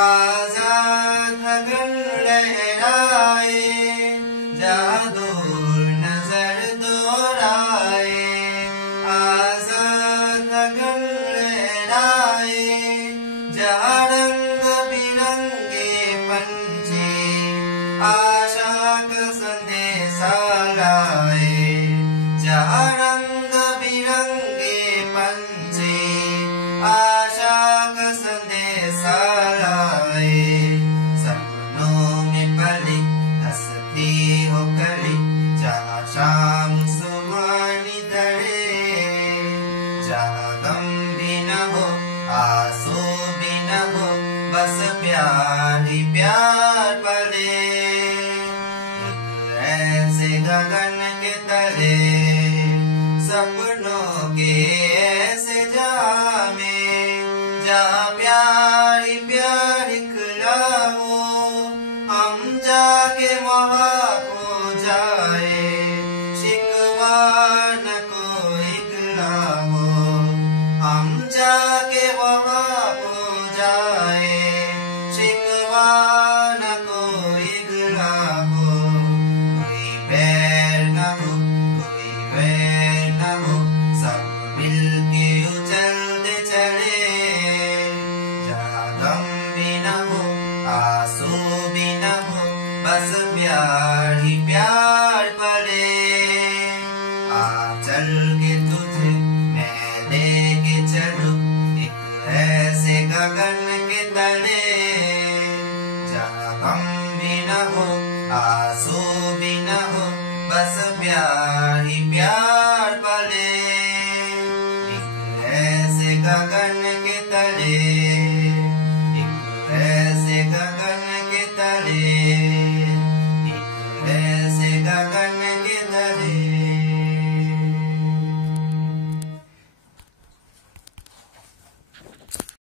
आजाद गगन लहराए, जहाँ दूर नजर दोहराए। आजाद गगन लहराए, जहाँ रंग बिरंगे पंछी आशा का संदेशा लाए। जहाँ रंग बिरंगे पंछी आशा का संदेशा लाए। सपनों में पली हंसती हो कली, जहाँ शाम सुहानी ढले। जहाँ गम भी न हो आंसू भी न हो, बस प्यार ही प्यार पले। एक ऐसे गगन के तले, सपनों के ऐसे जहाँ में, जहाँ प्यार ही प्यार खिला हो। हम जाके वहाँ खो जाए, शिकवा न कोई गिला हो। हम जाके वहाँ खो जाए, शिकवा न कोई गिला हो। कोई बैर न हो, कोई वैर न हो, सब मिलके उछलते चले। जहाँ गम भी न हो आंसू भी न हो, बस प्यार ही प्यार पले। आ चल के तुझे मैं लेके चलूं एक ऐसे गगन